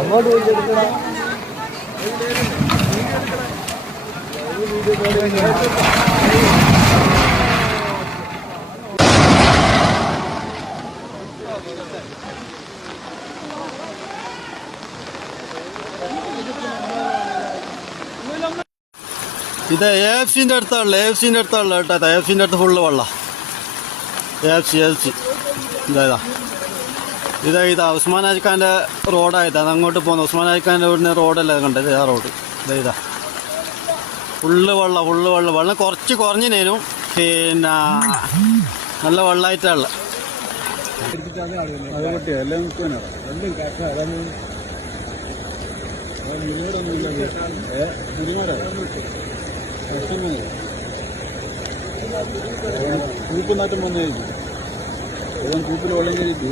അങ്ങോട്ട് പോയി എടുക്കണം. ഇത് AFCന്റെ അടുത്താണല്ലോ, AFCന്റെ അടുത്താണല്ലോ കേട്ടോ. AFCന്റെ അടുത്ത് ഫുള്ള് വെള്ളം. AFC ഇതാ ഉസ്മാൻ ഹാജിഖാന്റെ റോഡായത്. അത് അങ്ങോട്ട് പോകുന്നത് ഉസ്മാൻ ഹാജിഖാന്റെ വീടിന് റോഡല്ലേ കണ്ടത്? ആ റോഡ് ഇതാ ഫുള്ള് വെള്ളം കുറച്ച് കുറഞ്ഞിനേനും പിന്നെ നല്ല വെള്ളമായിട്ടാണുള്ളത്. കൂട്ടുമാറ്റം വന്നു കഴിഞ്ഞു. കൂപ്പിൽ വെള്ളം കഴിച്ചു.